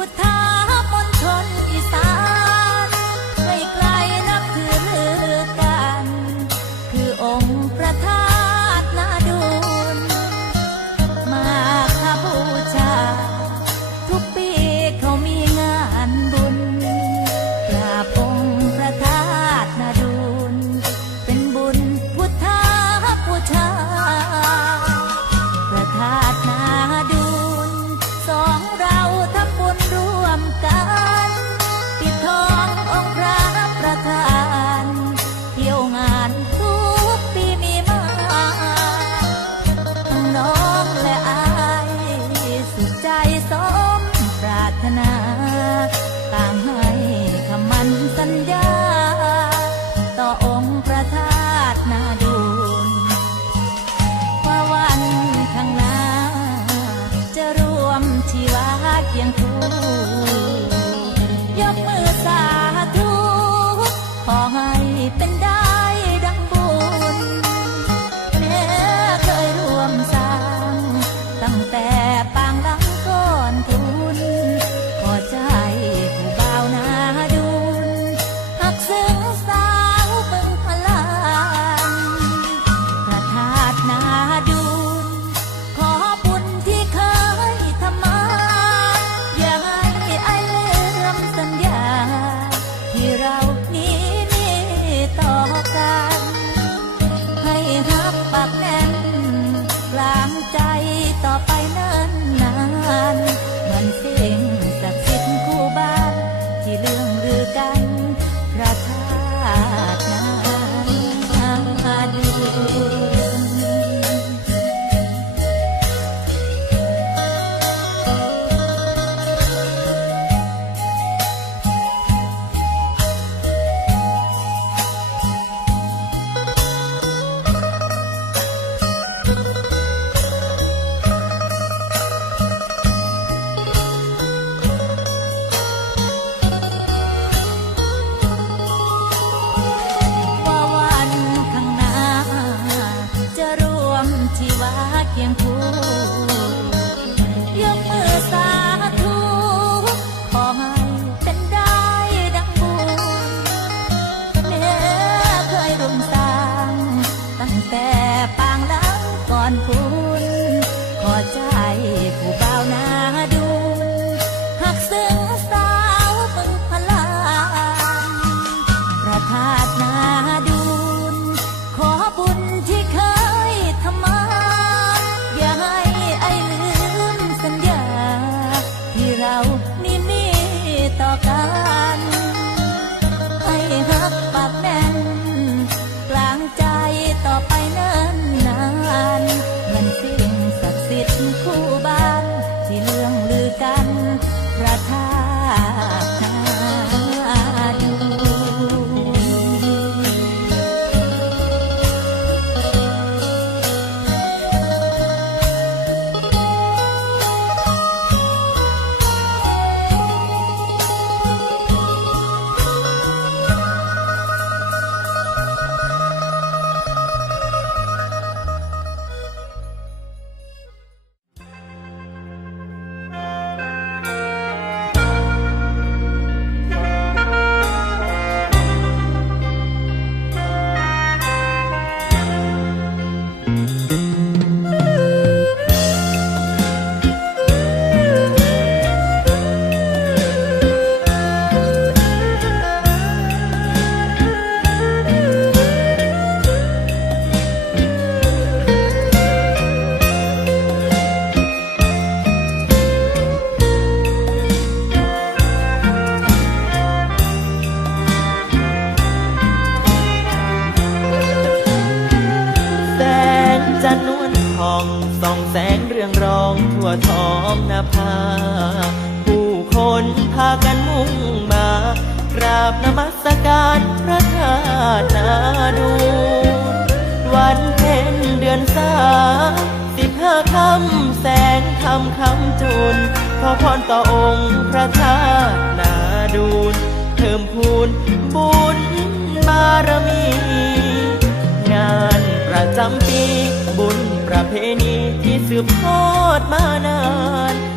what time สัญญา ต่อองค์พระธาตุนาดูนว่าวันข้างหน้า จะรวมชีวาเคียงคู่ เคียงคู่ Música ทองนาภาผู้คนพากันมุ่งมากราบนมัสการพระธาตุนาดูวันเพ็ญเดือนสาสิบห้าคำแสงคำคำจุนขอพรต่อองค์พระธาตุนาดูนเพิ่มพูนบุญบารมี งานประจำปีบุญประเพณี ที่สืบทอดมานาน